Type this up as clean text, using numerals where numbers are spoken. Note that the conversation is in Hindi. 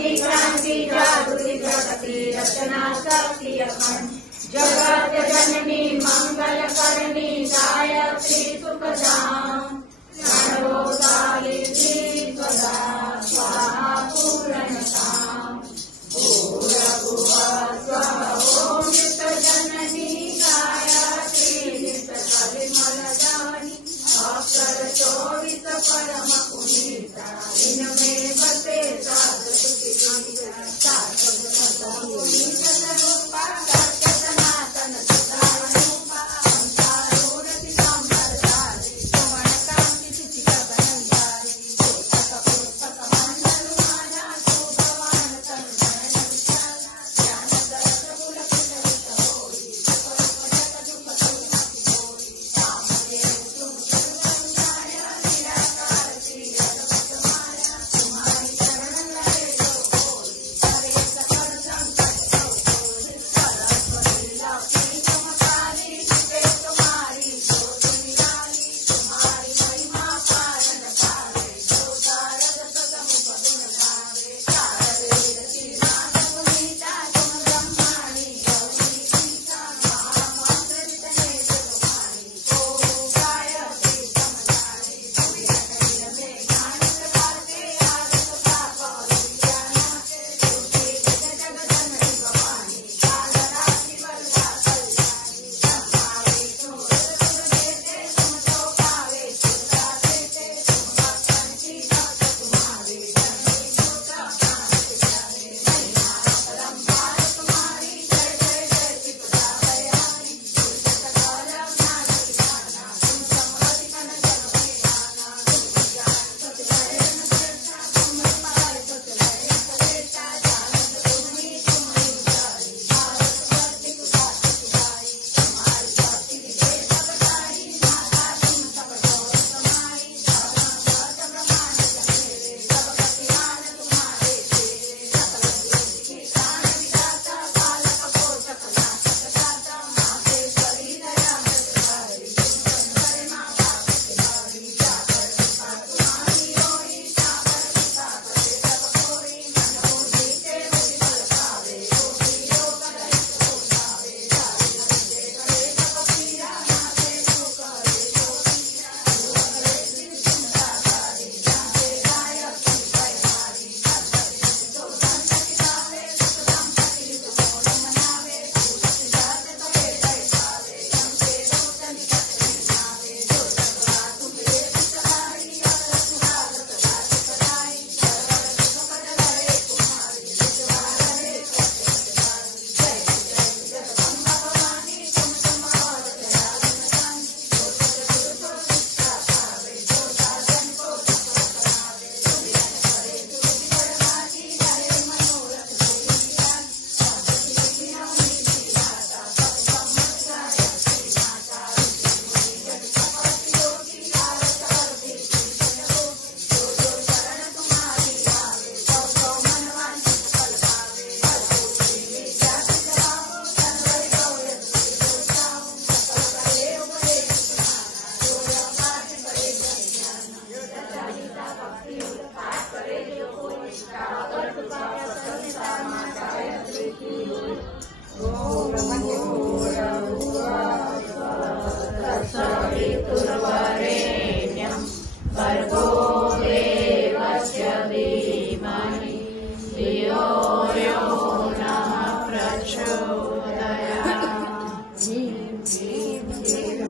आदि क्रांति जागृति प्रगति रचना शक्ति अखंड जगत जननी मंगल करनी गायत्री सुखधाम सर्वोसालिनी सदा स्वाहा पूर्णताम भूर्भुवः स्वः ओम जननी गायत्री नित्यकलिमलदानी अक्षर 24 परम पुनीता इनमें बसे सात सुखी सात पुनीत स्वरूपा सत्य सनातन सदारूपा संसारोरति संवरदारी सुवर्ण कांति सुचिका बनंदारी पुस्तक पुस्तक मंडल माया शोभवान तन विशाला ज्ञान दर्श पुलक ललित होई सकल जगत दुख दुख होई सामदेव तुम संसाया निराकार श्री जगत माया तुम्हारी शरण लगे तो होई करे सकल संकट तो होई सरस्वती लक्ष्मी चमकारी विजय तुम्हारी ज्योति निराली तुम्हारी महिमा पारन पावे जो शारद सतमुख गुण गावे शारद वेद श्रीनाथ पुनीता तुम ब्रह्माणी गौरी सीता महामंत्र जितने तुम्हारी ओम गायत्री समझारी तुम्हें कहीं में ज्ञान प्रकार के आदत पाप विद्यानाथे तुझे जग जगदन्नी भवानी काल राशि बलवा कल्याणी संभावे तुम सुर देते तुम तो पावे सुरा देते तुम भक्तन की भक्त तुम्हारे जननी दुर्गा कांत प्यारे महिमा परम्पार तुम्हारी जय जय जय शिवदा दयाली दुर्जट गौरव नाथ ठिकाना तुम समवति कन जन में आना तुम ज्ञान सत लहर न श्रेष्ठा तुम पार सत लहर श्रेष्ठा जानत तुम्ही तुम्हारी उचारी भारत वर्षि कुदात कुदाई तुम्हारी भक्ति विजय सबकारी माता तुम सब गौर समाई धर्म सत ब्रह्मांड जनेरे सब कल्याण तुम्हारे तेरे सकल सृष्टि के प्राण विधाता पालक पोषक नाशक दाता मातेश्वरी दया मृतधारी तुम करे माँ बाप के भारी जाकर कृपा तुम्हारी होई सागर कृपा करे सब कोई मनो जीते मुझ फल पावे रोगी रोग रहित हो जावे सारी विजय करे सब पीरा नाथे तू करे जो पीरा तू करे शिव सुंदराकारी जाते गायत्री भयहारी सत्संग तो संत किताबे सुख संपत्ति तो मोल मनावे तुलसी जात तबे जय पावे हमसे रोशन सत्य नावे जो जगवा तुम्हे विसहारी अगर सुहागत रात कराई सरवर सुख पद लहे तुम्हारी विजवा रहे सत्य सदाई जय जय जगदम्बा भवानी तुम और दयालु नदानी जो सतगुरु को शिक्षा पावे जो साधन को सफल बनावे सुमिरन करे दुख बिगड़वाजी रहे मनोरथ कोई निराली साधु की नवनीति दाता सब सम्मत गायत्री माता रुचि जग सपति योगी आरत हरति कृष्ण योगी जो जो शरण तुम्हारी आवे सौ सौ मन वांछित फल पावे हर कोटि विद्या सिद्धाओ सर्वर गौरव सिद्ध जाओ सकल करे उपदेश सुनाना जो यह पाठ करे जग जाना सच्चा गीता भक्ति योग पाठ करे जो कोई निष्ठा अगर कृपा प्रसन्नता माता गायत्री की होय ओम भूर्भुवः तत्सवितुर्वरेण्यं भर्गो देवस्य धीमहि धियो यो नः प्रचोदयात्।